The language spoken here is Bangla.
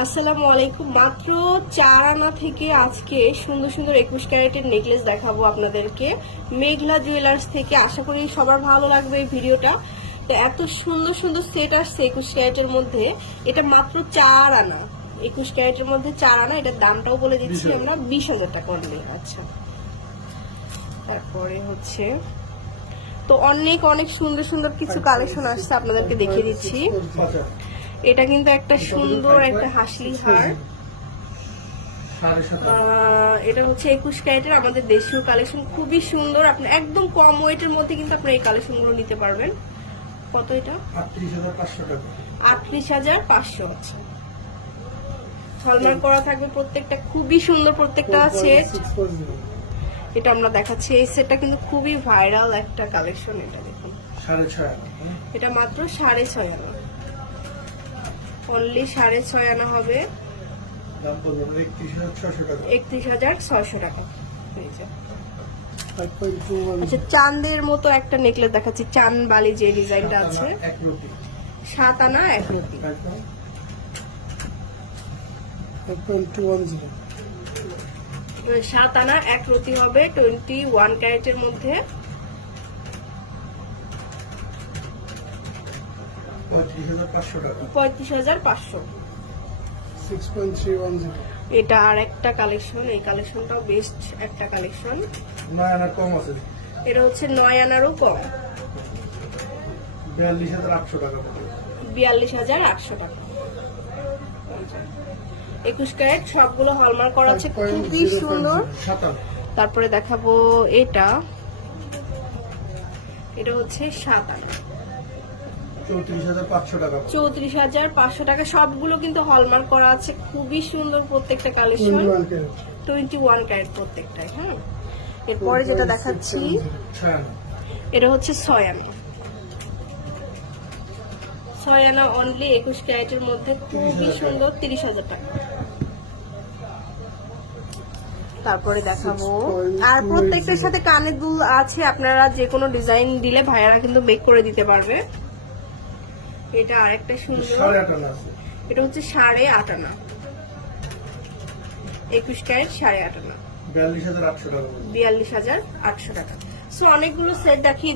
আসসালামু আলাইকুম। মাত্র 4 আনা থেকে আজকে সুন্দর সুন্দর 21 ক্যারেটের নেকলেস দেখাবো আপনাদেরকে মেঘলা জুয়েলার্স থেকে। আশা করি সবার ভালো লাগবে এই ভিডিওটা। তো এত সুন্দর সুন্দর সেট আসছে 21 ক্যারেটের মধ্যে। এটা মাত্র 4 আনা, 21 ক্যারেটের মধ্যে 4 আনা। এটার দামটাও বলে দিচ্ছি আমরা, 20,000 টাকা অনলি। আচ্ছা, তারপরে হচ্ছে তো অনেক অনেক সুন্দর সুন্দর কিছু কালেকশন আসছে, আপনাদেরকে দেখিয়ে দিচ্ছি। এটা কিন্তু একটা সুন্দর একটা হাসলি হার। এটা হচ্ছে 21 ক্যারেটের আমাদের দেশীয় কালেকশন, খুবই সুন্দর। আপনি একদম কম ওয়েটের মধ্যে কিন্তু আপনি এই কালেকশন গুলো নিতে পারবেন। কত এটা? 38,500 টাকা। 38,500। আচ্ছা, হলমার্ক করা থাকবে প্রত্যেকটা, খুবই সুন্দর প্রত্যেকটা সেট। এটা আমরা দেখাচ্ছি, এই সেটটা কিন্তু খুবই ভাইরাল একটা কালেকশন। এটা দেখুন 6.5 এটা মাত্র 6.5 আনা, অনলি 6.5 আনা হবে। দাম পড়বে 31,600 টাকা। 31,600 টাকা। আচ্ছা, চাঁদের মতো একটা নেকলেস দেখাচ্ছি, চাঁদ বালি যে ডিজাইনটা আছে। 1 রুপি 7 আনা 1 রুপি। 7 আনা 1 রুপি হবে 21 ক্যারেটের মধ্যে। 35,500 টাকা। 35,500। 6.310 এটা আর একটা কালেকশন, এই কালেকশনটাও বেস্ট একটা কালেকশন। 9 আনা কম আছে। এটা হচ্ছে 9 আনারও কম, 42,800 টাকা। 42,800 টাকা। 21 ক্যারেট, সবগুলো হলমার্ক করা আছে, খুবই সুন্দর। 57 তারপরে দেখাবো এটা, এটা হচ্ছে 7 আনা, 34,500 টাকা। 34,500 টাকা। সবগুলো কিন্তু হলমার্ক করা আছে, খুবই সুন্দর প্রত্যেকটা কালেকশন। 21 ক্যারেট প্রত্যেকটাই। হ্যাঁ, এরপরে যেটা দেখাচ্ছি 6 আনা এটা হচ্ছে 6 আনা। 6 আনা অনলি 21 ক্যারেটের মধ্যে, খুবই সুন্দর, 30,000 টাকা। তারপরে দেখাবো, আর প্রত্যেকটার সাথে কানের দুল আছে, আপনারা যে কোনো ডিজাইন দিলে ভাইয়ারা কিন্তু মেক করে দিতে পারবে। এটা আরেকটা সুন্দর, 8.5 আনা আছে। এটা হচ্ছে 8.5 আনা, 21 ক্যারেট 8.5 আনা, 42,800 টাকা। 42,800 টাকা। সো অনেকগুলো সেট দেখিয়ে